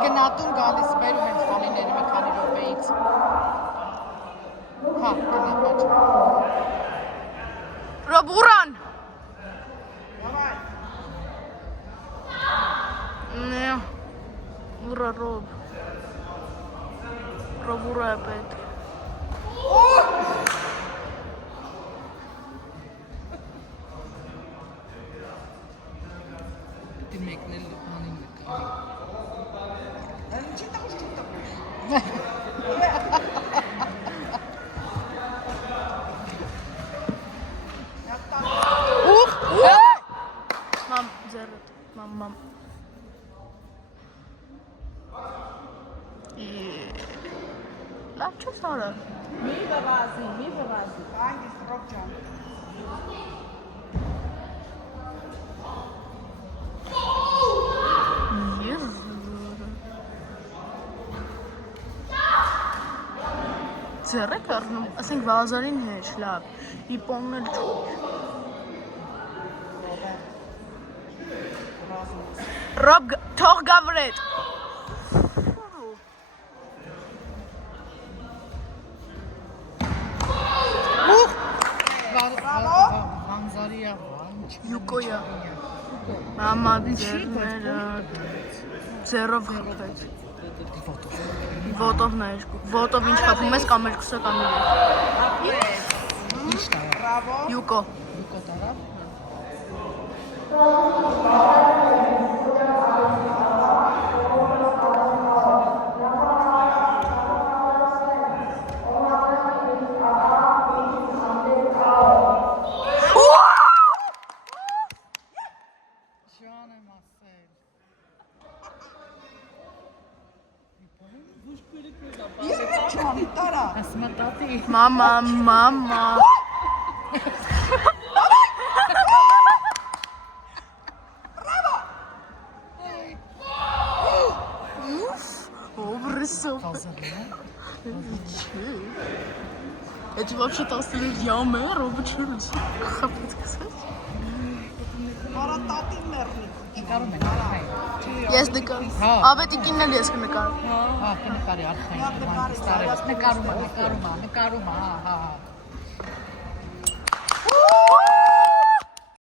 գնատուն գալիս բերում են խալիները մի քանի րոպեից։ Հա, գնա ոչ։ Ռոբուրան։ Ուրա ռոբ։ Ռոբուրա է պետք։ Դի մեկնել անին նկա։ Ինչի՞ տախուշ չուտա։ Ուխ։ Մամ, ձեռդ, մամ։ Լավ չես արա։ Մի վրազի։ Այդիս ռոք ջան։ Ձեռեք առնում, ասենք վազարին հեչ, լավ, իպոնն էլ չուր։ Ռոբ, թող գավրետ։ Վանզարիա, Յուկոյա։ Մամա ձեռները, ձեռով խփեց։ Ոտով նայր, ոտով ինչ խփում ես կամ երկուսը կամ ինչ տա։ Բրավո։ Յուկո։ Յուկո տարավ։ Տարա։ Ասմա տատի։ Մամա։ Обрисов. Это вообще-то остальные ямы, робот чурус. Хапит, кстати. Արա տատին մեռնի։ Նկարում են արխային։ Ես նկար։ Ավետի կինն էլ ես կնկար։ Հա, կնկարի արխային։ Նկարում է, հա։